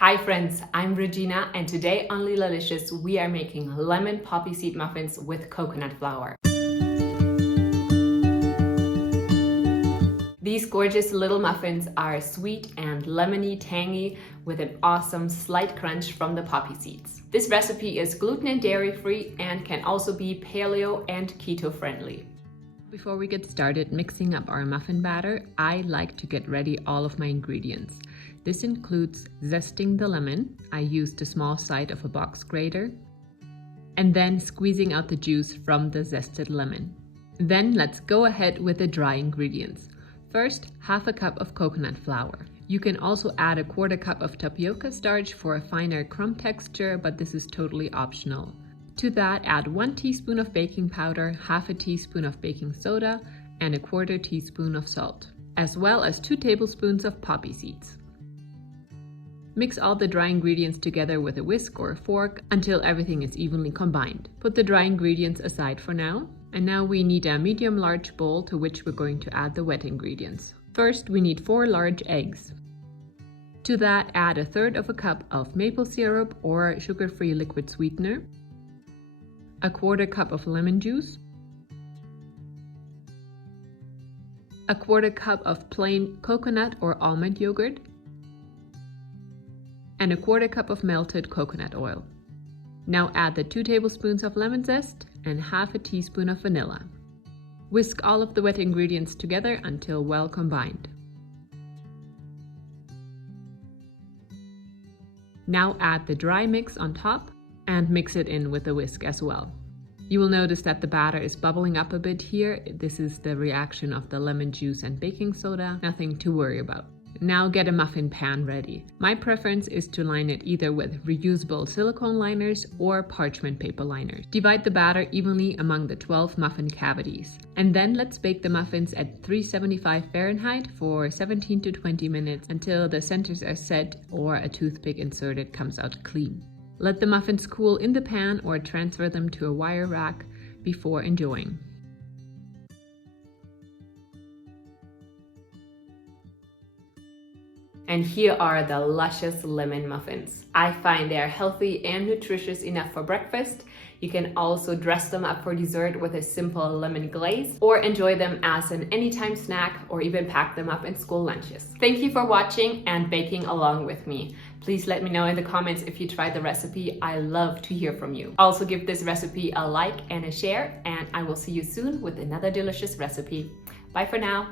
Hi friends, I'm Regina and today on Leelalicious we are making lemon poppy seed muffins with coconut flour. These gorgeous little muffins are sweet and lemony tangy with an awesome slight crunch from the poppy seeds. This recipe is gluten and dairy free and can also be paleo and keto friendly. Before we get started mixing up our muffin batter, I like to get ready all of my ingredients. This includes zesting the lemon. I used a small side of a box grater. And then squeezing out the juice from the zested lemon. Then let's go ahead with the dry ingredients. First, half a cup of coconut flour. You can also add a quarter cup of tapioca starch for a finer crumb texture, but this is totally optional. To that, add 1 teaspoon of baking powder, half a teaspoon of baking soda, and a quarter teaspoon of salt, as well as 2 tablespoons of poppy seeds. Mix all the dry ingredients together with a whisk or a fork until everything is evenly combined. Put the dry ingredients aside for now. And now we need a medium-large bowl to which we're going to add the wet ingredients. First, we need 4 large eggs. To that, add 1/3 of a cup of maple syrup or sugar-free liquid sweetener, a quarter cup of lemon juice, a quarter cup of plain coconut or almond yogurt, and a quarter cup of melted coconut oil. Now add the 2 tablespoons of lemon zest and half a teaspoon of vanilla. Whisk all of the wet ingredients together until well combined. Now add the dry mix on top and mix it in with a whisk as well. You will notice that the batter is bubbling up a bit here. This is the reaction of the lemon juice and baking soda, nothing to worry about. Now get a muffin pan ready. My preference is to line it either with reusable silicone liners or parchment paper liners. Divide the batter evenly among the 12 muffin cavities. And then let's bake the muffins at 375 Fahrenheit for 17 to 20 minutes until the centers are set or a toothpick inserted comes out clean. Let the muffins cool in the pan or transfer them to a wire rack before enjoying. And here are the luscious lemon muffins. I find they are healthy and nutritious enough for breakfast. You can also dress them up for dessert with a simple lemon glaze or enjoy them as an anytime snack or even pack them up in school lunches. Thank you for watching and baking along with me. Please let me know in the comments if you tried the recipe. I love to hear from you. Also give this recipe a like and a share, and I will see you soon with another delicious recipe. Bye for now.